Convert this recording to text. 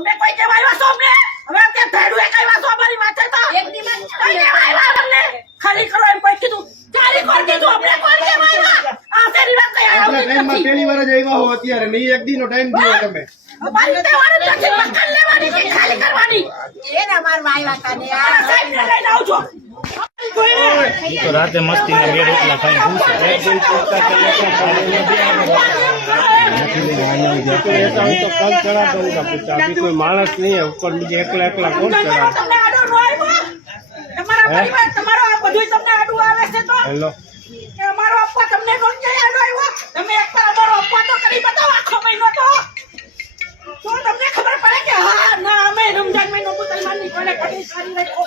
તમે કોઈ કેવા આવ્યા છો અમને? હવે તે ભેડું એક આવ્યા છો અમારી માથે તો એક દિવસ કોઈ કેવા આવ્યા અમને? ખાલી કરો એમ કોઈ કીધું ચાલી કોણ કીધું અમને કોણ કેવા આવ્યા? આ તેરી વાત કઈ આટલા ટાઈમમાં પહેલી વાર જ આવ્યા હો અત્યારે ને ઈ એક દીનો ટાઈમ દીધો તમે અમારી તહેવાર નથી પકડ લેવાની કે ખાલી કરવાની એને અમાર આવ્યા હતા ને આ સાહેબ ને લઈને આવજો તો રાતે મસ્તી ના બે રોટલા ખાઈને કોઈ માણસ નહીં ઉપર બીજે એકલા એકલા કોણ ચડાવે તમને આડો નો આવ્યો તમારા પરિવાર તમારો આ બધું તમને આડું આવે છે તો હેલો કે અમારો અપ્પા તમને કોણ કે આડો આવ્યો તમે એકવાર અમારો અપ્પા તો કરી બતાવો આખો મહિનો તો તમને ખબર પડે કે હા ના અમે રમજાન મહિનો મુસલમાનની કોને કદી સારી રાખો